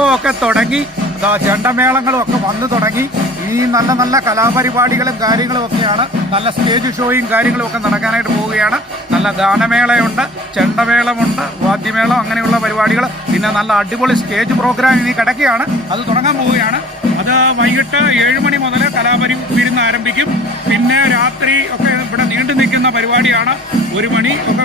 ഉത്സവം ഒക്കെ തുടങ്ങി, ചെണ്ടമേളങ്ങളും ഒക്കെ വന്നു തുടങ്ങി. ഈ നല്ല നല്ല കലാപരിപാടികളും കാര്യങ്ങളും ഒക്കെയാണ്. നല്ല സ്റ്റേജ് ഷോയും കാര്യങ്ങളും ഒക്കെ നടക്കാനായിട്ട് പോവുകയാണ്. നല്ല ഗാനമേളയുണ്ട്, ചെണ്ടമേളമുണ്ട്, വാദ്യമേളം, അങ്ങനെയുള്ള പരിപാടികൾ. പിന്നെ നല്ല അടിപൊളി സ്റ്റേജ് പ്രോഗ്രാം ഇനി കിടക്കുകയാണ്, അത് തുടങ്ങാൻ പോവുകയാണ്. അത് വൈകിട്ട് 7 മണി മുതൽ വിരുന്ന് ആരംഭിക്കും. പിന്നെ രാത്രി ഒക്കെ ഇവിടെ നീണ്ടു നിൽക്കുന്ന പരിപാടിയാണ്. 1 മണി ഒക്കെ